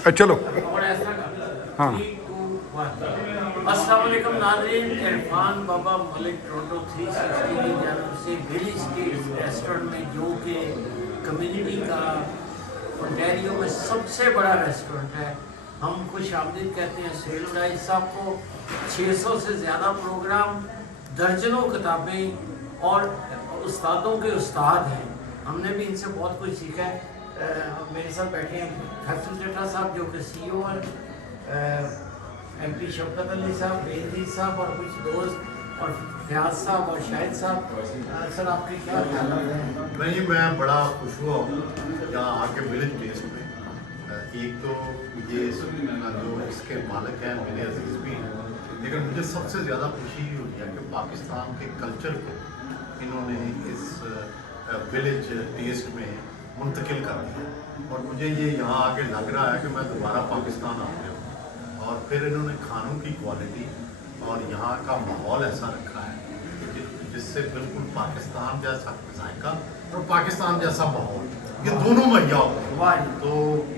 चलो और ऐसा हाँ। 3, 2, 1। अस्सलाम वालेकुम नाज़रीन, इरफान बाबा मलिक टोरंटो 360 की जानब से विलेज टेस्ट रेस्टोरेंट में, जो कि कम्युनिटी का ओंटारियो में सबसे बड़ा रेस्टोरेंट है, हम खुश आमदीद कहते हैं सुहेल वड़ाई साहब को। 600 से ज़्यादा प्रोग्राम, दर्जनों किताबें और उस्तादों के उस्ताद हैं। हमने भी इनसे बहुत कुछ सीखा है। मेरे साथ बैठे हैं फैसल जट्टा साहब जो कि CEO हैं, MP शौकत अली साहब, बेनजीर साहब और कुछ दोस्त, और फयाज साहब और शाहिद साहब। सर आपके क्या ख्याल है? नहीं, मैं बड़ा खुश हुआ हूँ यहाँ आके विलेज टेस्ट में। एक तो ये जो इसके मालिक हैं मेरे अजीज़ भी हैं, लेकिन मुझे सबसे ज़्यादा खुशी हुई है कि पाकिस्तान के कल्चर को इन्होंने इस विलेज टेस्ट में मुंतकिल कर दिया। और मुझे ये यहाँ आके लग रहा है कि मैं दोबारा पाकिस्तान आ गया हूँ। और फिर इन्होंने खानों की क्वालिटी और यहाँ का माहौल ऐसा रखा है जिससे बिल्कुल पाकिस्तान जैसा जायका और पाकिस्तान जैसा माहौल, ये दोनों मुहैया हो। तो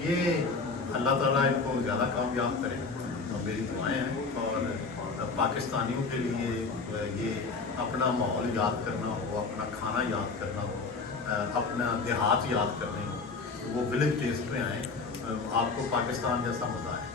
ये अल्लाह ताला इनको ज़्यादा कामयाब करे, तो मेरी दुआएं हैं। और पाकिस्तानियों के लिए ये अपना माहौल याद करना हो, अपना खाना याद करना हो, अपना देहात याद करने हो, वो विलेज टेस्ट में आए, आपको पाकिस्तान जैसा मज़ा आएगा।